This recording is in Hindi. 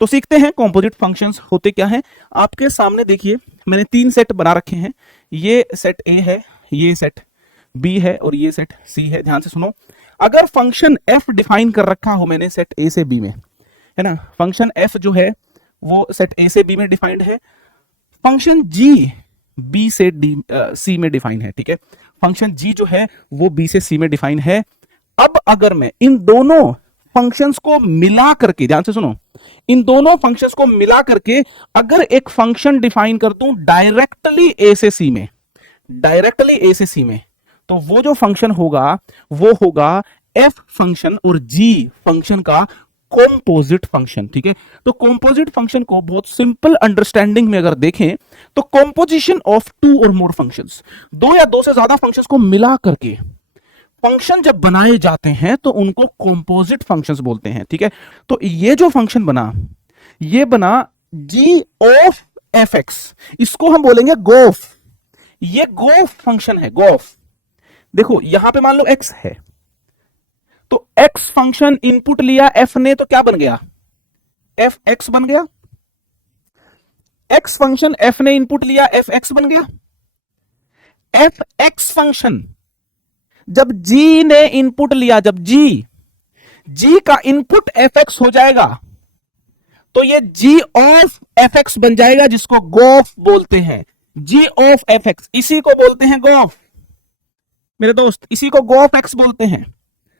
तो सीखते हैं कंपोजिट फंक्शंस होते क्या हैं। आपके सामने देखिए मैंने 3 सेट बना रखे हैं। ये सेट ए है, ये सेट बी है और ये सेट सी है। ध्यान से सुनो, अगर फंक्शन एफ डिफाइन कर रखा हो मैंने सेट ए से बी में, है ना, फंक्शन एफ जो है वो सेट ए से बी में डिफाइंड है, फंक्शन जी बी से डी सी में डिफाइन है, ठीक है, फंक्शन जी जो है वो बी से सी में डिफाइन है। अब अगर मैं इन दोनों फंक्शंस को मिला करके, ध्यान से सुनो, इन दोनों फंक्शंस को मिला करके अगर एक फंक्शन डिफाइन कर दूं डायरेक्टली ए से सी में, डायरेक्टली ए से सी में, तो वो जो फंक्शन होगा वो होगा एफ फंक्शन और जी फंक्शन का कॉम्पोजिट फंक्शन, ठीक है। तो कॉम्पोजिट फंक्शन को बहुत सिंपल अंडरस्टैंडिंग में अगर देखें तो कॉम्पोजिशन ऑफ 2 और मोर फंक्शंस, 2 या 2 से ज्यादा फंक्शंस को मिला करके फंक्शन जब बनाए जाते हैं तो उनको कॉम्पोजिट फंक्शंस बोलते हैं, ठीक है। तो ये जो फंक्शन बना, ये बना जी ऑफ एफ एक्स, इसको हम बोलेंगे गोफ। ये गोफ फंक्शन है, गोफ। देखो यहां पे मान लो एक्स है, तो एक्स फंक्शन इनपुट लिया एफ ने, तो क्या बन गया, एफ एक्स बन गया। एक्स फंक्शन एफ ने इनपुट लिया, एफ एक्स बन गया। एफ एक्स फंक्शन जब जी ने इनपुट लिया, जब जी का इनपुट एफ एक्स हो जाएगा तो ये जी ऑफ एफ एक्स बन जाएगा, जिसको गोफ बोलते हैं। जी ऑफ एफ एक्स, इसी को बोलते हैं गोफ मेरे दोस्त, इसी को गोफ एक्स बोलते हैं।